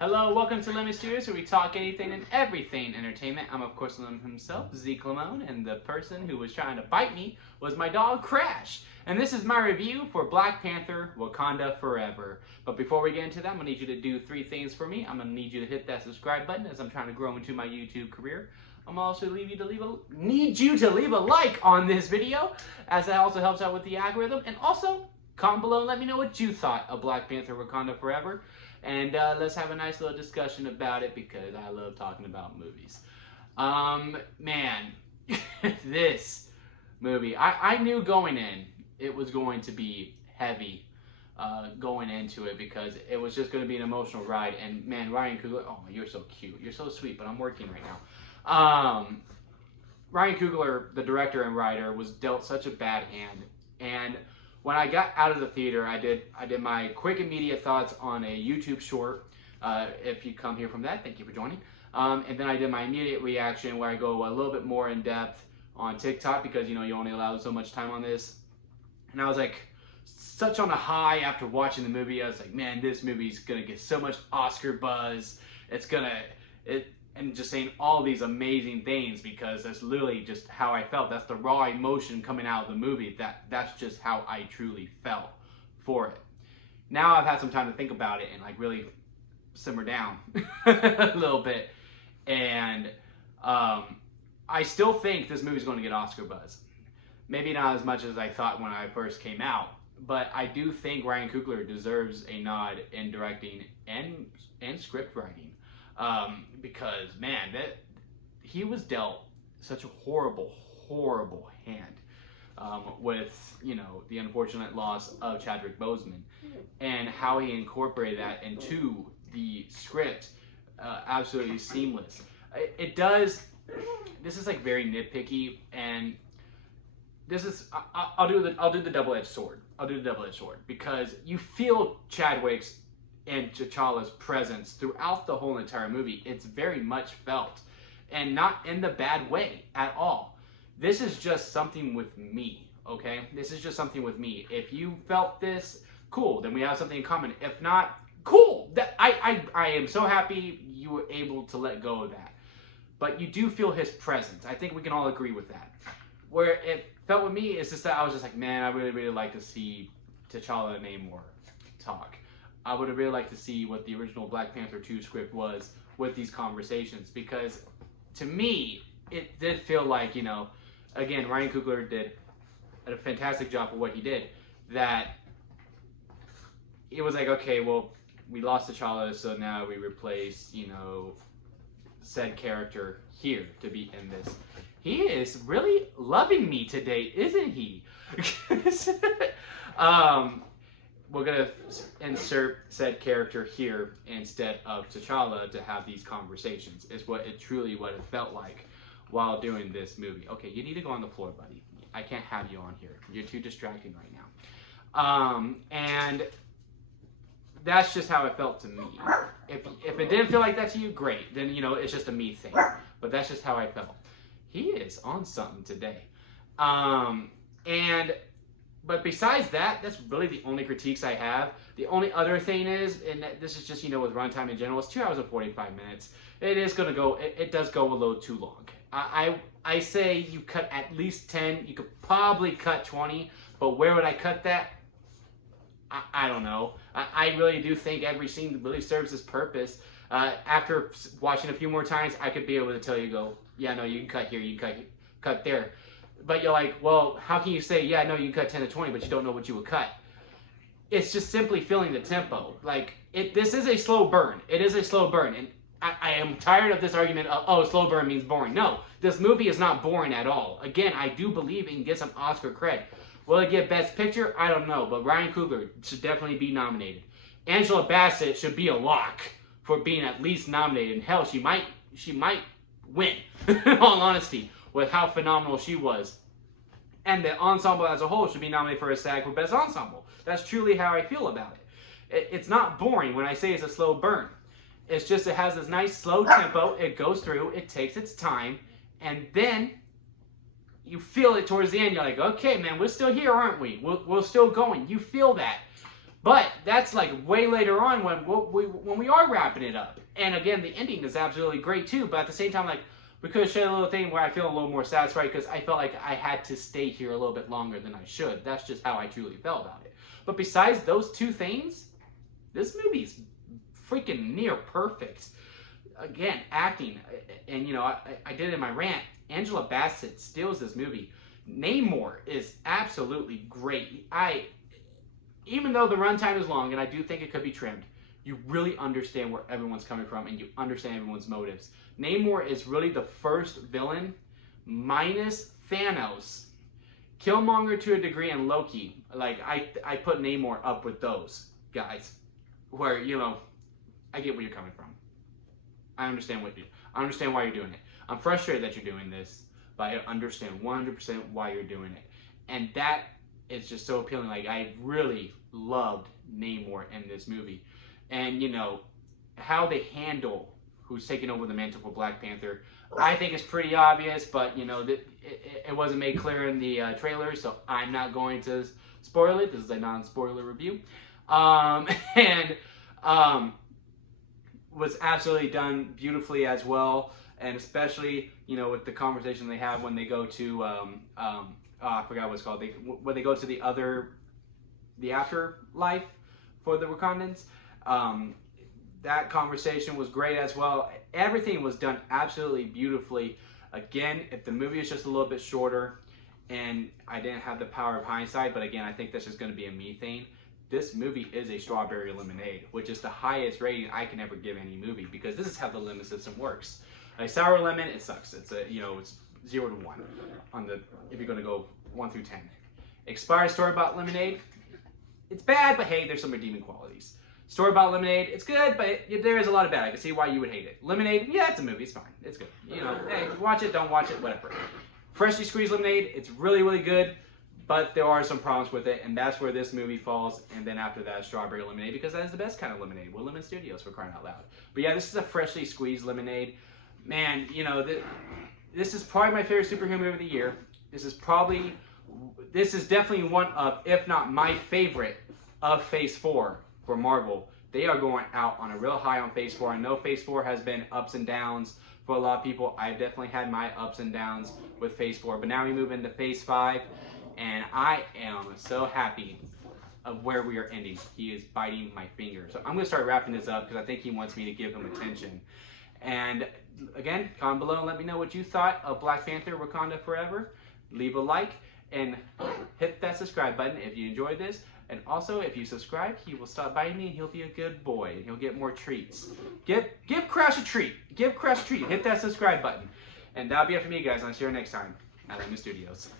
Hello, welcome to Lemon Studios, where we talk anything and everything entertainment. I'm, of course, Lemon himself, Zeke Lamone, and the person who was trying to bite me was my dog, Crash. And this is my review for Black Panther Wakanda Forever. But before we get into that, I'm going to need you to do three things for me. I'm going to need you to hit that subscribe button as I'm trying to grow into my YouTube career. I'm also need you to leave a like on this video, as that also helps out with the algorithm. And also, comment below and let me know what you thought of Black Panther Wakanda Forever. And let's have a nice little discussion about it because I love talking about movies. Man, this movie, I knew going in it was going to be heavy going into it because it was just going to be an emotional ride. And man, Ryan Coogler, oh, you're so cute. You're so sweet, but I'm working right now. Ryan Coogler, the director and writer, was dealt such a bad hand. And when I got out of the theater, I did my quick immediate thoughts on a YouTube short. If you come here from that, thank you for joining. And then I did my immediate reaction where I go a little bit more in depth on TikTok because you only allow so much time on this. And I was like, such on a high after watching the movie. I was like, man, this movie's gonna get so much Oscar buzz. And just saying all these amazing things because that's literally just how I felt. That's the raw emotion coming out of the movie. That's just how I truly felt for it. Now I've had some time to think about it and like really simmer down a little bit. And I still think this movie's going to get Oscar buzz. Maybe not as much as I thought when I first came out, but I do think Ryan Coogler deserves a nod in directing and script writing. Because man, he was dealt such a horrible hand with the unfortunate loss of Chadwick Boseman, and how he incorporated that into the script, absolutely seamless. It does. This is like very nitpicky, and this is I'll do the double-edged sword. I'll do the double-edged sword because you feel Chadwick's and T'Challa's presence throughout the whole entire movie. It's very much felt, and not in the bad way at all. This is just something with me, okay? This is just something with me. If you felt this, cool, then we have something in common. If not, cool. I am so happy you were able to let go of that. But you do feel his presence. I think we can all agree with that. Where it felt with me is just that I was just like, man, I really like to see T'Challa and Namor talk. I would have really liked to see what the original Black Panther 2 script was with these conversations, because to me, it did feel like, again, Ryan Coogler did a fantastic job for what he did, that it was like, okay, well, we lost T'Challa, so now we replace, said character here to be in this. He is really loving me today, isn't he? We're going to insert said character here instead of T'Challa to have these conversations, is what it felt like while doing this movie. Okay, you need to go on the floor, buddy. I can't have you on here. You're too distracting right now. And that's just how it felt to me. If it didn't feel like that to you, great. Then, it's just a me thing. But that's just how I felt. He is on something today. But besides that, that's really the only critiques I have. The only other thing is, and this is just, with runtime in general, it's 2 hours and 45 minutes. It is going to go, it does go a little too long. I say you cut at least 10, you could probably cut 20, but where would I cut that? I don't know. I really do think every scene really serves its purpose. After watching a few more times, I could be able to tell you, yeah, no, you can cut here, you can cut there. But you're like, well, how can you say, yeah, no, you can cut 10 to 20, but you don't know what you would cut? It's just simply feeling the tempo. Like, this is a slow burn. It is a slow burn. And I am tired of this argument of, oh, slow burn means boring. No, this movie is not boring at all. Again, I do believe it can get some Oscar cred. Will it get Best Picture? I don't know. But Ryan Coogler should definitely be nominated. Angela Bassett should be a lock for being at least nominated. And hell, she might win, in all honesty, with how phenomenal she was. And the ensemble as a whole should be nominated for a SAG for Best Ensemble. That's truly how I feel about it. It's not boring when I say it's a slow burn. It's just it has this nice slow tempo. It goes through. It takes its time. And then you feel it towards the end. You're like, okay, man, we're still here, aren't we? We're still going. You feel that. But that's like way later on when we are wrapping it up. And again, the ending is absolutely great too. But at the same time, like, we could have shared a little thing where I feel a little more satisfied because I felt like I had to stay here a little bit longer than I should. That's just how I truly felt about it. But besides those two things, this movie's freaking near perfect. Again, acting, and you know, I did it in my rant. Angela Bassett steals this movie. Namor is absolutely great. Even though the runtime is long, and I do think it could be trimmed, you really understand where everyone's coming from, and you understand everyone's motives. Namor is really the first villain, minus Thanos, Killmonger to a degree, and Loki. Like, I put Namor up with those guys, where, you know, I get where you're coming from. I understand why you're doing it. I'm frustrated that you're doing this, but I understand 100% why you're doing it. And that is just so appealing. Like, I really loved Namor in this movie. And, you know, how they handle who's taking over the mantle for Black Panther, I think is pretty obvious, but, you know, it wasn't made clear in the trailer, so I'm not going to spoil it. This is a non-spoiler review. Was absolutely done beautifully as well, and especially, you know, with the conversation they have when they go to I forgot what it's called. When they go to the afterlife for the Wakandans. That conversation was great as well. Everything was done absolutely beautifully. Again, if the movie is just a little bit shorter, and I didn't have the power of hindsight, but again, I think that's just going to be a me thing. This movie is a strawberry lemonade, which is the highest rating I can ever give any movie, because this is how the lemon system works. A sour lemon, it sucks. It's it's 0 to 1 on the, if you're going to go 1 through 10. Expired store-bought lemonade, it's bad, but hey, there's some redeeming qualities. Store-bought lemonade, it's good, but there is a lot of bad. I can see why you would hate it. Lemonade, yeah, it's a movie, it's fine, it's good. You know, hey, watch it, don't watch it, whatever. Freshly squeezed lemonade, it's really, really good, but there are some problems with it, and that's where this movie falls. And then after that, strawberry lemonade, because that is the best kind of lemonade. We're Lemon Studios, for crying out loud. But yeah, this is a freshly squeezed lemonade. Man, you know, this is probably my favorite superhero movie of the year. This is definitely one of, if not my favorite, of Phase 4 for Marvel. They are going out on a real high on Phase 4. I know Phase 4 has been ups and downs for a lot of people. I've definitely had my ups and downs with Phase 4. But now we move into Phase 5. And I am so happy of where we are ending. He is biting my finger. So I'm going to start wrapping this up because I think he wants me to give him attention. And again, comment below and let me know what you thought of Black Panther Wakanda Forever. Leave a like and hit that subscribe button if you enjoyed this. And also, if you subscribe, he will stop biting me and he'll be a good boy. And he'll get more treats. Give Crash a treat. Give Crash a treat. Hit that subscribe button. And that'll be it for me, guys. I'll see you next time at Lemon Studios.